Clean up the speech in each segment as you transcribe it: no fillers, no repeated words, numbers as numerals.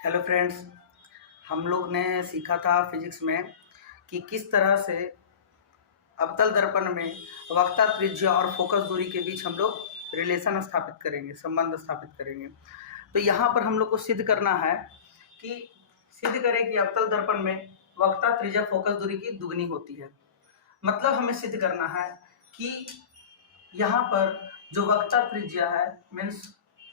Hello friends, हम लोग ने सीखा था फिजिक्स में कि किस तरह से अवतल दर्पण में वक्रता त्रिज्या और फोकस दूरी के बीच हम लोग रिलेशन स्थापित करेंगे, संबंध स्थापित करेंगे। तो यहाँ पर हम लोग को सिद्ध करना है कि सिद्ध करें कि अवतल दर्पण में वक्रता त्रिज्या फोकस दूरी की दुगनी होती है। मतलब हमें सिद्ध करना है कि यहाँ पर जो वक्रता त्रिज्या है मीन्स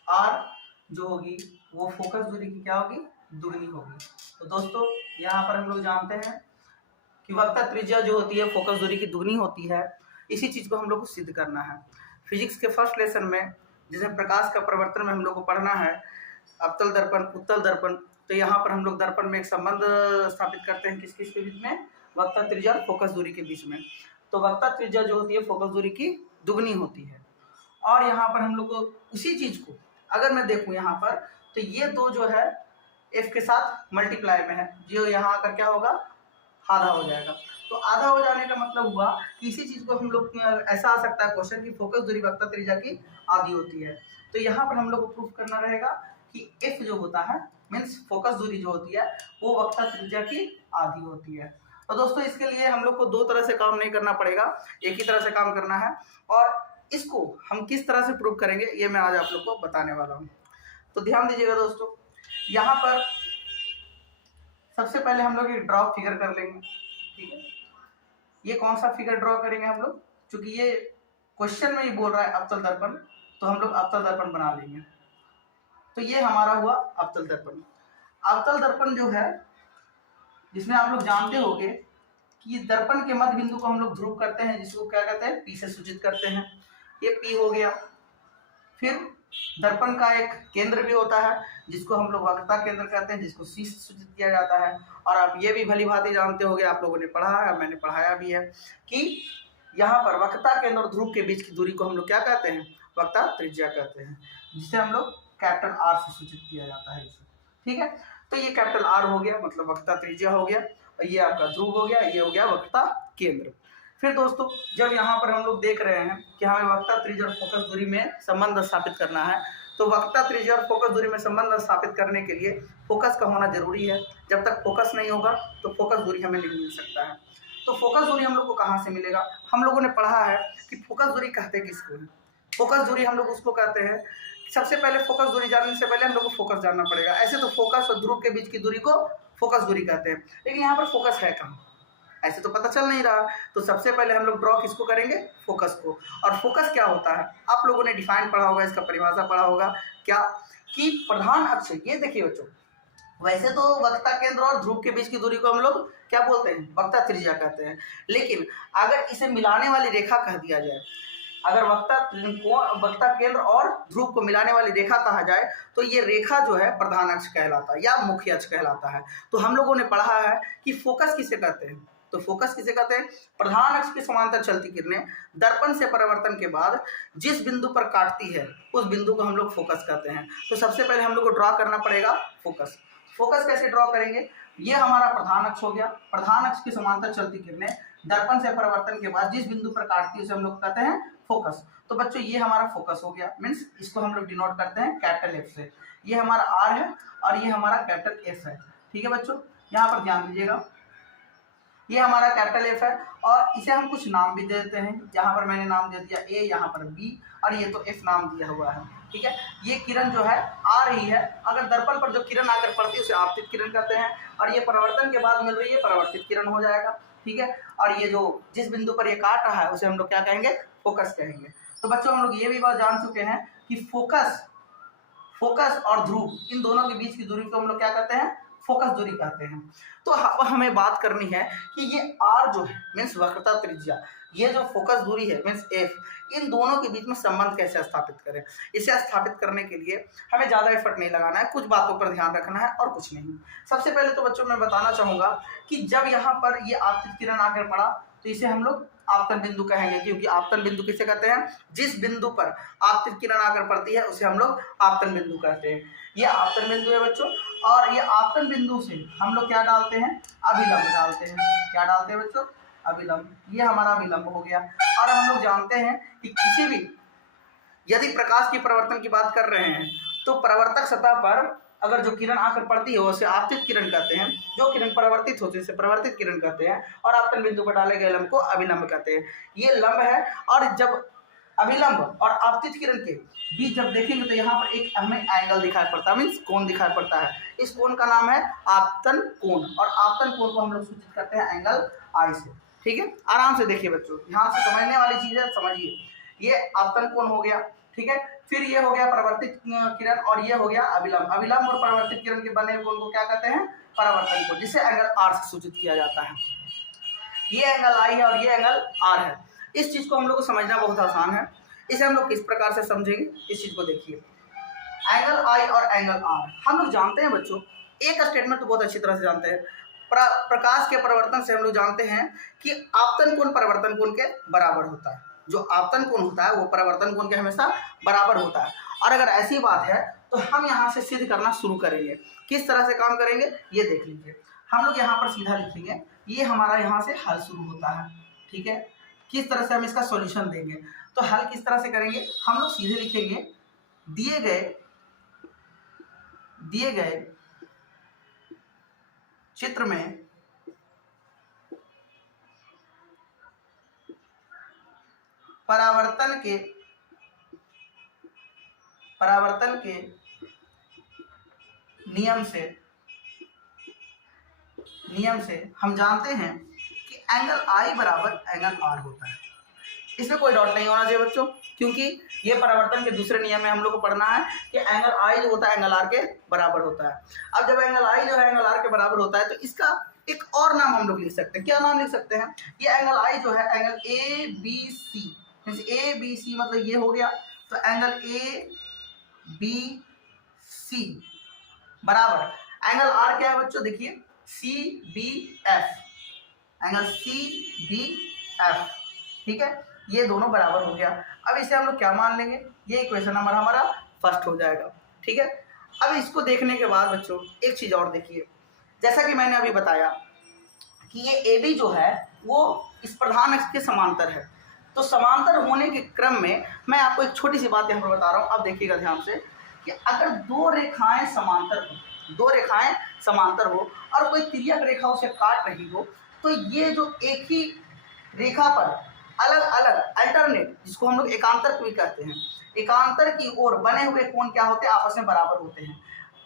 आर जो होगी वो फोकस दूरी की क्या होगी, दुगनी होगी। तो दोस्तों यहाँ पर हम लोग जानते हैं कि वक्रता त्रिज्या जो होती है फोकस दूरी की दुगनी होती है। इसी चीज़ को हम लोग को सिद्ध करना है। फिजिक्स के फर्स्ट लेसन में जिसमें प्रकाश का परिवर्तन में हम लोग को पढ़ना है अवतल दर्पण, उत्तल दर्पण। तो यहाँ पर हम लोग दर्पण में एक संबंध स्थापित करते हैं किस किस के बीच में, वक्रता त्रिज्या और फोकस दूरी के बीच में। तो वक्रता त्रिज्या जो होती है फोकस दूरी की दुगनी होती है। और यहाँ पर हम लोग को उसी चीज को अगर मैं देखूं यहाँ पर तो ये दो जो है f के साथ मल्टीप्लाई में है, जो यहाँ आकर क्या होगा, आधा हो जाएगा। तो आधा हो जाने का मतलब हुआ कि इसी चीज को हम लोग ऐसा आ सकता है क्वेश्चन कि फोकस दूरी वक्रता त्रिज्या की आधी होती है। तो यहाँ पर हम लोग को प्रूफ करना रहेगा कि f जो होता है मीन्स फोकस दूरी जो होती है वो वक्रता त्रिज्या की आधी होती है। तो दोस्तों इसके लिए हम लोग को दो तरह से काम नहीं करना पड़ेगा, एक ही तरह से काम करना है। और इसको हम किस तरह से प्रूव करेंगे ये मैं आज आप लोग को बताने वाला हूँ। तो ध्यान दीजिएगा दोस्तों, यहाँ पर सबसे पहले हम लोग एक ड्रॉ फिगर कर लेंगे। ठीक है, ये कौन सा फिगर ड्रॉ करेंगे हम लोग, क्योंकि ये क्वेश्चन में ही बोल रहा है अवतल दर्पण, तो हम लोग अवतल दर्पण बना लेंगे। तो ये हमारा हुआ अवतल दर्पण। अवतल दर्पण जो है जिसमें आप लोग जानते होंगे कि दर्पण के मध्य बिंदु को हम लोग ध्रुव करते हैं, जिसको क्या कहते हैं, पी से सूचित करते हैं। ये पी हो गया। फिर दर्पण का एक केंद्र भी होता है जिसको हम लोग वक्रता केंद्र कहते हैं, जिसको सी से सूचित किया जाता है। और आप ये भी भली भांति जानते होंगे, आप लोगों ने पढ़ा है, मैंने पढ़ाया भी है कि यहाँ पर वक्रता केंद्र और ध्रुव के बीच की दूरी को हम लोग क्या कहते हैं, वक्रता त्रिज्या कहते हैं, जिसे हम लोग कैपिटल आर से सूचित किया जाता है इसे। ठीक है, तो ये कैपिटल आर हो गया, मतलब वक्रता त्रिज्या हो गया, और ये आपका ध्रुव हो गया, ये हो गया वक्रता केंद्र। फिर दोस्तों जब यहाँ पर हम लोग देख रहे हैं कि हमें वक्रता त्रिज्या और फोकस दूरी में संबंध स्थापित करना है, तो वक्रता त्रिज्या और फोकस दूरी में संबंध स्थापित करने के लिए फोकस का होना जरूरी है। जब तक फोकस नहीं होगा तो फोकस दूरी हमें नहीं मिल सकता है। तो फोकस दूरी हम लोग को कहाँ से मिलेगा, हम लोगों ने पढ़ा है कि फोकस दूरी कहते किसको है। फोकस दूरी हम लोग उसको कहते हैं, सबसे पहले फोकस दूरी जानने से पहले हम लोग को फोकस जानना पड़ेगा। ऐसे तो फोकस और ध्रुव के बीच की दूरी को फोकस दूरी कहते हैं, लेकिन यहाँ पर फोकस है कहाँ, ऐसे तो पता चल नहीं रहा। तो सबसे पहले हम लोग ड्रॉ किसको करेंगे, फोकस को। और फोकस क्या होता है, आप लोगों ने डिफाइन पढ़ा होगा, इसका परिभाषा पढ़ा होगा क्या, कि प्रधान अक्ष, ये देखिए बच्चों, वैसे तो वक्रता केंद्र और ध्रुव के बीच की दूरी को हम लोग क्या बोलते हैं, वक्रता त्रिज्या कहते हैं। लेकिन अगर इसे मिलाने वाली रेखा कह दिया जाए, अगर वक्रता केंद्र और ध्रुव को मिलाने वाली रेखा कहा जाए तो ये रेखा जो है प्रधान अक्ष कहलाता है या मुख्य अक्ष कहलाता है। तो हम लोगों ने पढ़ा है कि फोकस किसे कहते हैं, तो फोकस किसे कहते हैं, प्रधान अक्ष के समांतर चलती किरणें दर्पण से परावर्तन के बाद जिस बिंदु पर काटती है उस बिंदु को हम लोग फोकस कहते हैं। तो सबसे पहले हम लोग को ड्रॉ करना पड़ेगा फोकस। फोकस कैसे ड्रॉ करेंगे, ये हमारा प्रधान अक्ष हो गया, प्रधान अक्ष के समांतर चलती किरणें दर्पण से परावर्तन के बाद जिस बिंदु पर काटती है उसे हम लोग कहते हैं फोकस। तो बच्चों ये हमारा फोकस हो गया, मीन्स इसको हम लोग डिनोट करते हैं कैपिटल एफ से। ये हमारा आर है और ये हमारा कैपिटल एफ है। ठीक है बच्चों, यहाँ पर ध्यान दीजिएगा, ये हमारा कैपिटल एफ है और इसे हम कुछ नाम भी दे देते हैं। यहाँ पर मैंने नाम दे दिया ए, यहाँ पर बी, और ये तो एफ नाम दिया हुआ है। ठीक है, ये किरण जो है आ रही है, अगर दर्पण पर जो किरण आकर पड़ती है उसे आपतित किरण कहते हैं, और ये परावर्तन के बाद मिल रही है परावर्तित किरण हो जाएगा। ठीक है, और ये जो जिस बिंदु पर ये काट रहा है उसे हम लोग क्या कहेंगे, फोकस कहेंगे। तो बच्चों हम लोग ये भी बात जान चुके हैं कि फोकस और ध्रुव इन दोनों के बीच की दूरी को हम लोग क्या कहते हैं, फोकस दूरी कहते हैं। तो अब हमें बात करनी है कि ये आर जो है मीन्स वक्रता त्रिज्या, ये जो फोकस दूरी है मीन्स एफ, इन दोनों के बीच में संबंध कैसे स्थापित करें। इसे स्थापित करने के लिए हमें ज़्यादा एफर्ट नहीं लगाना है, कुछ बातों पर ध्यान रखना है और कुछ नहीं। सबसे पहले तो बच्चों मैं बताना चाहूँगा कि जब यहाँ पर ये आपतित किरण आकर पड़ा तो इसे हम लोग आपतन बिंदु कहेंगे, क्योंकि आपतन बिंदु किसे कहते हैं, जिस बिंदु पर आपतित किरण आकर पड़ती है उसे हम लोग आपतन बिंदु कहते हैं। ये आपतन बिंदु है बच्चों, और ये आपतन बिंदु से हम लोग क्या डालते हैं, अभिलंब डालते हैं। क्या डालते हैं बच्चों, अभिलंब। ये हमारा अभिलंब हो गया। और हम लोग जानते हैं कि किसी भी यदि प्रकाश की परावर्तन की बात कर रहे हैं तो परावर्तक सतह पर अगर जो किरण आकर पड़ती है उसे आपतित किरण कहते हैं, जो किरण परावर्तित होती है उसे परावर्तित किरण कहते हैं, और आपतन बिंदु पर डाले गए लंब को अभिलंब कहते हैं। ये लंब है, और जब अभिलंब और आपतित किरण के बीच जब देखेंगे तो यहाँ पर एक हमें एंगल दिखाई पड़ता है, मीन्स कोण दिखाई पड़ता है। इस कोण का नाम है आपतन कोण, और आपतन कोण को हम लोग सूचित करते हैं एंगल आई से। ठीक है, आराम से देखिए बच्चों, यहाँ से समझने वाली चीज है, समझिए। ये आपतन कोण हो गया, ठीक है। फिर ये हो गया परावर्तित किरण, और ये हो गया अभिलंब। अभिलंब और परावर्तित किरण के बने कोण को क्या कहते हैं? परावर्तन कोण, जिसे एंगल आर से सूचित किया जाता है। ये एंगल आई है और ये एंगल आर है। इस चीज को हम लोग को समझना बहुत आसान है। इसे हम लोग किस प्रकार से समझेंगे, इस चीज को देखिए। एंगल आई और एंगल आर हम लोग जानते हैं बच्चों, एक स्टेटमेंट तो बहुत अच्छी तरह से जानते हैं। प्रकाश के परिवर्तन से हम लोग जानते हैं कि आपतन कोण परावर्तन कोण के बराबर होता है। जो आपतन कोण होता है वो परावर्तन कोण के हमेशा बराबर होता है। और अगर ऐसी बात है तो हम यहाँ से सिद्ध करना शुरू करेंगे। किस तरह से काम करेंगे ये देख लीजिए। हम लोग यहाँ पर सीधा लिखेंगे, ये हमारा यहाँ से हल शुरू होता है, ठीक है। किस तरह से हम इसका सॉल्यूशन देंगे, तो हल किस तरह से करेंगे, हम लोग सीधे लिखेंगे दिए गए चित्र में परावर्तन के नियम से हम जानते हैं कि एंगल आई बराबर एंगल आर होता है। इसमें कोई डाउट नहीं होना चाहिए बच्चों, क्योंकि ये परावर्तन के दूसरे नियम में हम लोग को पढ़ना है कि एंगल आई जो होता है एंगल आर के बराबर होता है। अब जब एंगल आई जो है एंगल आर के बराबर होता है तो इसका एक और नाम हम लोग लिख सकते हैं। क्या नाम लिख सकते हैं? ये एंगल आई जो है angle A B C, A B C मतलब ये हो गया, तो एंगल ए बी सी बराबर एंगल आर क्या है बच्चों, देखिए C B F, angle C B F, ठीक है। ये दोनों बराबर हो गया। अब इसे हम लोग क्या मान लेंगे, ये इक्वेशन नंबर हमारा फर्स्ट हो जाएगा, ठीक है। अब इसको देखने के बाद बच्चों एक चीज और देखिए, जैसा कि मैंने अभी बताया कि ये ए बी जो है वो इस प्रधान अक्ष के समांतर है। तो समांतर होने के क्रम में मैं आपको एक छोटी सी बात यहाँ पर बता रहा हूँ, अब देखिएगा ध्यान से कि अगर दो रेखाएं समांतर हो और कोई तिर्यक रेखा उसे काट रही हो, तो ये जो एक ही रेखा पर अलग अलग अल्टरनेट, जिसको हम लोग एकांतर भी कहते हैं, एकांतर की ओर बने हुए कोण क्या होते हैं, आपस में बराबर होते हैं।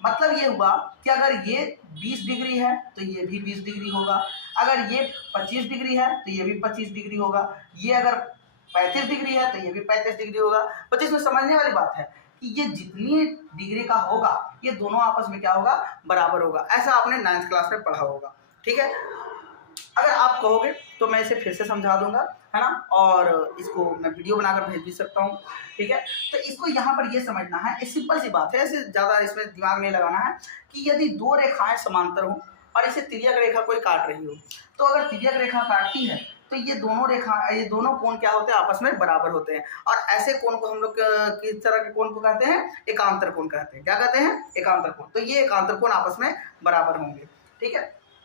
मतलब ये हुआ कि अगर ये 20 डिग्री है तो ये भी 20 डिग्री होगा, अगर ये 25 डिग्री है तो ये भी 25 डिग्री होगा, ये अगर 35 डिग्री है तो ये भी 35 डिग्री होगा। बच्चे इसमें समझने वाली बात है कि ये जितनी डिग्री का होगा ये दोनों आपस में क्या होगा, बराबर होगा। ऐसा आपने 9th क्लास में पढ़ा होगा, ठीक है। अगर आप कहोगे तो मैं इसे फिर से समझा दूंगा, है ना, और इसको मैं वीडियो बनाकर भेज भी सकता हूँ, ठीक है। तो इसको यहाँ पर ये समझना है, एक सिंपल सी बात है, ऐसे ज़्यादा इसमें दिमाग में लगाना है कि यदि दो रेखाएं समांतर हो और इसे तिर्यक रेखा कोई काट रही हो, तो अगर तिर्यक रेखा काटती है तो ये दोनों कोण क्या होते हैं, आपस में बराबर होते हैं। और ऐसे कोण को हम लोग किस तरह के कोण को कहते हैं, एकांतर कोण कहते हैं। क्या कहते हैं? एकांतर कोण। तो ये एकांतर कोण आपस में बराबर होंगे, ठीक है।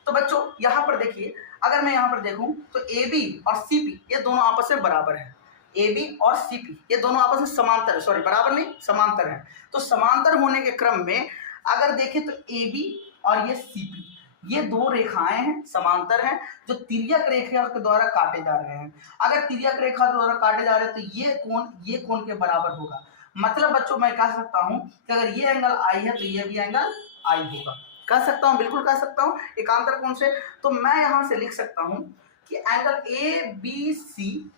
तो बच्चों यहाँ पर देखिए, अगर मैं यहाँ पर देखूं तो ए बी और सी पी ये दोनों आपस में बराबर हैं। ए बी और सी पी ये दोनों आपस में समांतर है, सॉरी बराबर नहीं, समांतर है। तो समांतर होने के क्रम में अगर देखें तो ए बी और ये सी पी ये दो रेखाएं हैं, समांतर हैं, जो तिर्यक रेखा के द्वारा काटे जा रहे हैं। अगर तिर्यक रेखा द्वारा काटे जा रहे हैं तो ये कोण के बराबर होगा। मतलब बच्चों मैं कह सकता हूं कि अगर ये एंगल आई है तो ये भी एंगल आई होगा। कह सकता हूं, बिल्कुल कह सकता हूं एकांतर कोण से। तो मैं यहां से लिख सकता हूं कि एंगल ए बी सी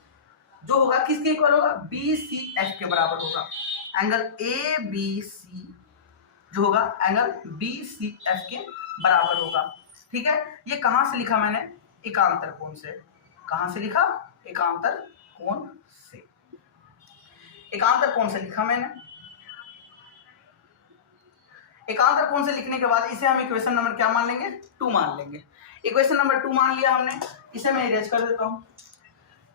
जो होगा किसके इक्वल होगा, बी सी एफ के बराबर होगा। एंगल ए बी सी जो होगा एंगल बी सी एफ के बराबर होगा, ठीक है। ये कहां से लिखा मैंने, एकांतर कोण से। कहां से लिखा, एकांतर कोण से। एकांतर कोण से लिखा मैंने। एकांतर कोण से लिखने के बाद इसे हम इक्वेशन नंबर क्या मान लेंगे, 2 मान लेंगे। इक्वेशन नंबर 2 मान लिया हमने, इसे मैं इरेज कर देता हूं।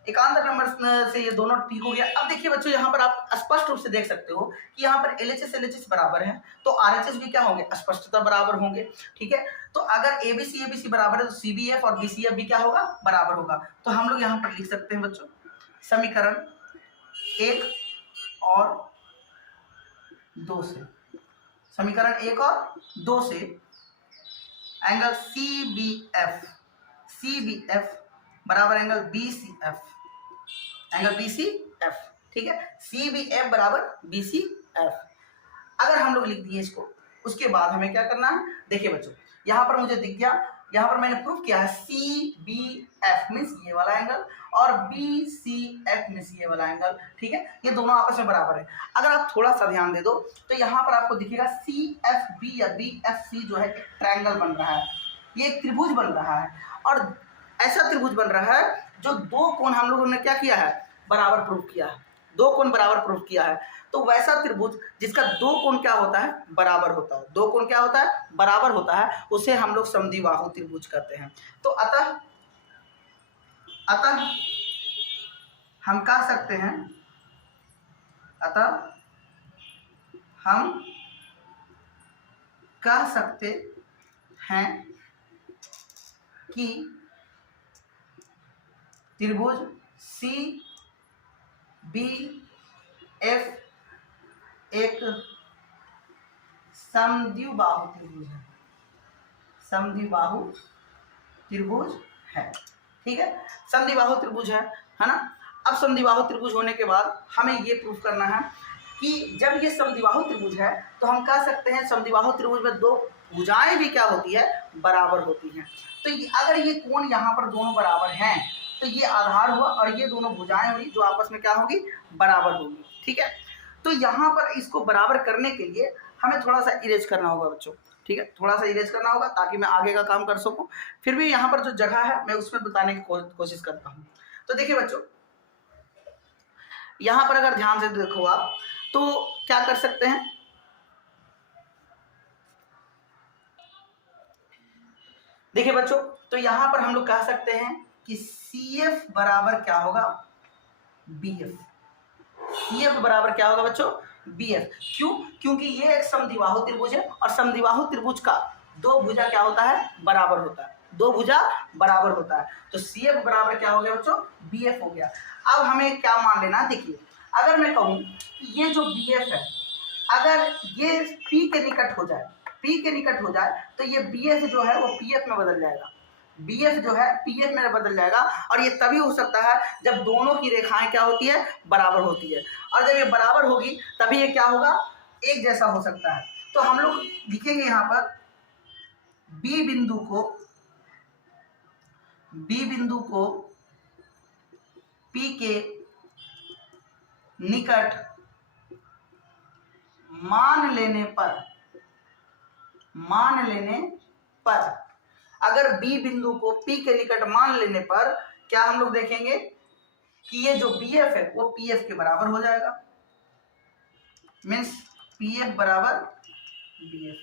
एकांतर नंबर से ये दोनों ठीक हो गया। अब देखिए बच्चों यहाँ पर आप स्पष्ट रूप से देख सकते हो कि यहाँ पर LHS बराबर है तो RHS भी क्या होंगे, स्पष्टता बराबर होंगे, ठीक है। तो अगर ABC बराबर है तो CBF और BCF भी क्या होगा, बराबर होगा। तो हम लोग यहाँ पर लिख सकते हैं बच्चों समीकरण 1 और 2 से, समीकरण 1 और 2 से एंगल सी बी एफ बराबर angle B C F, angle B C F, ठीक है, सी बी एफ बराबर बी सी एफ। अगर हम लोग लिख दिए इसको, उसके बाद हमें क्या करना है, देखिए बच्चों, यहाँ पर मुझे दिख गया, यहाँ पर मैंने प्रूफ किया है सी बी एफ मीन्स ये वाला एंगल और बी सी एफ मीन्स ये वाला एंगल, ठीक है, ये दोनों आपस में बराबर है। अगर आप थोड़ा सा ध्यान दे दो तो यहाँ पर आपको दिखेगा सी एफ बी या बी एफ सी जो है एक ट्रायंगल बन रहा है, ये एक त्रिभुज बन रहा है, और ऐसा त्रिभुज बन रहा है जो दो कोण हम लोगों ने क्या किया है, बराबर प्रूफ किया है, दो कोण बराबर प्रूफ किया है। तो वैसा त्रिभुज जिसका दो कोण क्या होता है, बराबर होता है, दो कोण क्या होता है, बराबर होता है, उसे हम लोग समद्विबाहु त्रिभुज कहते हैं। तो अतः हम कह सकते हैं, अतः हम कह सकते हैं कि त्रिभुज सी बी एफ एक समद्विबाहु त्रिभुज है, समद्विबाहु त्रिभुज है, ठीक है, समद्विबाहु त्रिभुज है ना। अब समद्विबाहु त्रिभुज होने के बाद हमें ये प्रूफ करना है कि जब ये समद्विबाहु त्रिभुज है तो हम कह सकते हैं समद्विबाहु त्रिभुज में दो भुजाएं भी क्या होती है, बराबर होती हैं। तो अगर ये कोण यहाँ पर दोनों बराबर हैं तो ये आधार हुआ और ये दोनों भुजाएं हुई जो आपस में क्या होगी, बराबर होगी, ठीक है। तो यहाँ पर इसको बराबर करने के लिए हमें थोड़ा सा इरेज करना होगा बच्चों, ठीक है, थोड़ा सा इरेज करना होगा ताकि मैं आगे का काम कर सकूं। फिर भी यहाँ पर जो जगह है मैं उसमें बताने की कोशिश करता हूँ। तो देखिए बच्चों, यहाँ पर अगर ध्यान से देखो आप तो क्या कर सकते हैं, देखिए बच्चों, तो यहाँ पर हम लोग कह सकते हैं कि सी एफ बराबर क्या होगा, बी एफ, सी एफ बराबर क्या होगा बच्चों, बी एफ। क्यों, क्योंकि ये एक समद्विबाहु त्रिभुज है और समद्विबाहु त्रिभुज का दो भुजा क्या होता है, बराबर होता है, दो भुजा बराबर होता है। तो सी एफ बराबर क्या हो गया बच्चों, बी एफ हो गया। अब हमें क्या मान लेना, देखिए अगर मैं कहूँ कि ये जो बी एफ है अगर ये पी के निकट हो जाए, पी के निकट हो जाए तो ये बी एफ जो है वो पी एफ में बदल जाएगा, बी एफ जो है पी एफ में बदल जाएगा। और ये तभी हो सकता है जब दोनों की रेखाएं क्या होती है, बराबर होती है, और जब ये बराबर होगी तभी ये क्या होगा, एक जैसा हो सकता है। तो हम लोग लिखेंगे यहाँ पर बी बिंदु को पी के निकट मान लेने पर अगर बी बिंदु को पी के निकट मान लेने पर क्या हम लोग देखेंगे कि ये जो बी एफ है वो पी एफ के बराबर हो जाएगा, मीन्स पी एफ बराबर बी एफ,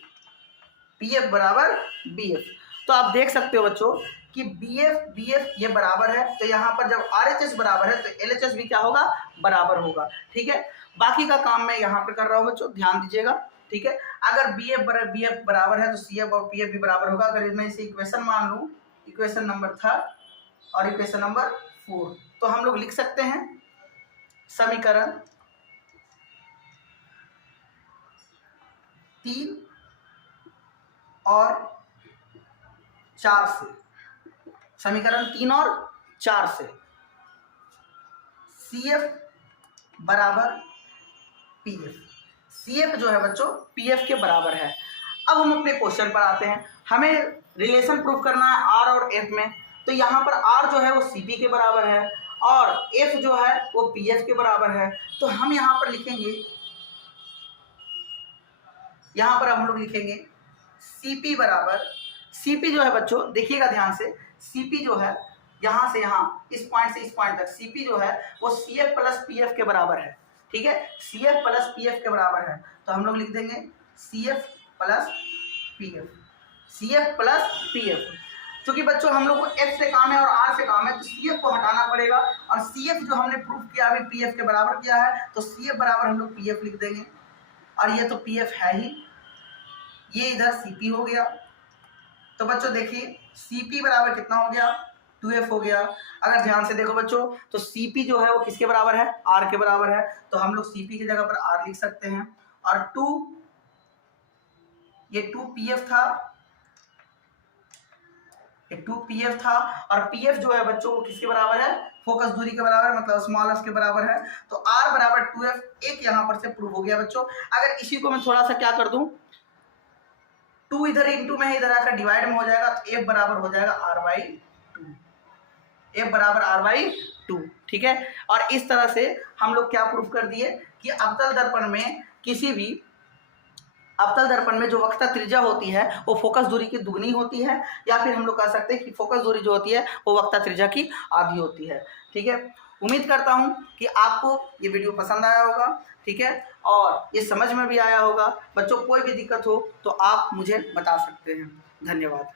पी एफ बराबर बी एफ। तो आप देख सकते हो बच्चों कि बी एफ ये बराबर है, तो यहाँ पर जब आर एच एस बराबर है तो एल एच एस भी क्या होगा, बराबर होगा, ठीक है। बाकी का काम मैं यहाँ पर कर रहा हूँ बच्चों, ध्यान दीजिएगा, ठीक है। अगर बी एफ बराबर है तो सी एफ और पी एफ भी बराबर होगा। अगर मैं इसे इक्वेशन मान लूँ, इक्वेशन नंबर 3 और इक्वेशन नंबर 4, तो हम लोग लिख सकते हैं समीकरण 3 और 4 से, समीकरण 3 और 4 से सी एफ बराबर पी एफ, सी एफ जो है बच्चों पी एफ के बराबर है। अब हम अपने क्वेश्चन पर आते हैं, हमें रिलेशन प्रूफ करना है आर और एफ में। तो यहाँ पर आर जो है वो सी पी के बराबर है और एफ जो है वो पी एफ के बराबर है। तो हम यहाँ पर लिखेंगे, यहाँ पर हम लोग लिखेंगे सी पी बराबर, सी पी जो है बच्चों देखिएगा ध्यान से, सी पी जो है यहाँ से यहाँ इस पॉइंट से इस पॉइंट तक सी पी जो है वो C F plus P F के बराबर है, ठीक है, C F plus P F के बराबर है। तो हम लोग लिख देंगे C F plus P F, C F plus P F. क्योंकि बच्चों हम लोग को एफ से काम है और आर से काम है तो सी एफ को हटाना पड़ेगा, और सी एफ जो हमने प्रूफ किया अभी पी एफ के बराबर किया है तो सी एफ बराबर हम लोग पी एफ लिख देंगे, और ये तो पी एफ है ही, ये इधर सी पी हो गया। तो बच्चों देखिए सी पी बराबर कितना हो गया, 2f हो गया। अगर ध्यान से देखो बच्चों तो Cp जो है वो किसके बराबर है, R के बराबर है, तो हम लोग Cp की जगह पर R लिख सकते हैं, और 2 ये 2pf था, ये 2pf था, और pf जो है बच्चों वो किसके बराबर है, फोकस दूरी के बराबर, मतलब स्मॉल एफ के बराबर है। तो r बराबर 2f एक यहाँ पर से प्रूव हो गया बच्चों। अगर इसी को मैं थोड़ा सा क्या कर दूं, 2 इधर इंटू में इधर आकर डिवाइड में हो जाएगा, तो f बराबर हो जाएगा r/2, f बराबर r/2, ठीक है। और इस तरह से हम लोग क्या प्रूफ कर दिए कि अवतल दर्पण में किसी भी अवतल दर्पण में जो वक्रता त्रिज्या होती है वो फोकस दूरी की दुगनी होती है, या फिर हम लोग कह सकते हैं कि फोकस दूरी जो होती है वो वक्रता त्रिज्या की आधी होती है, ठीक है। उम्मीद करता हूं कि आपको ये वीडियो पसंद आया होगा, ठीक है, और ये समझ में भी आया होगा। बच्चों कोई भी दिक्कत हो तो आप मुझे बता सकते हैं। धन्यवाद।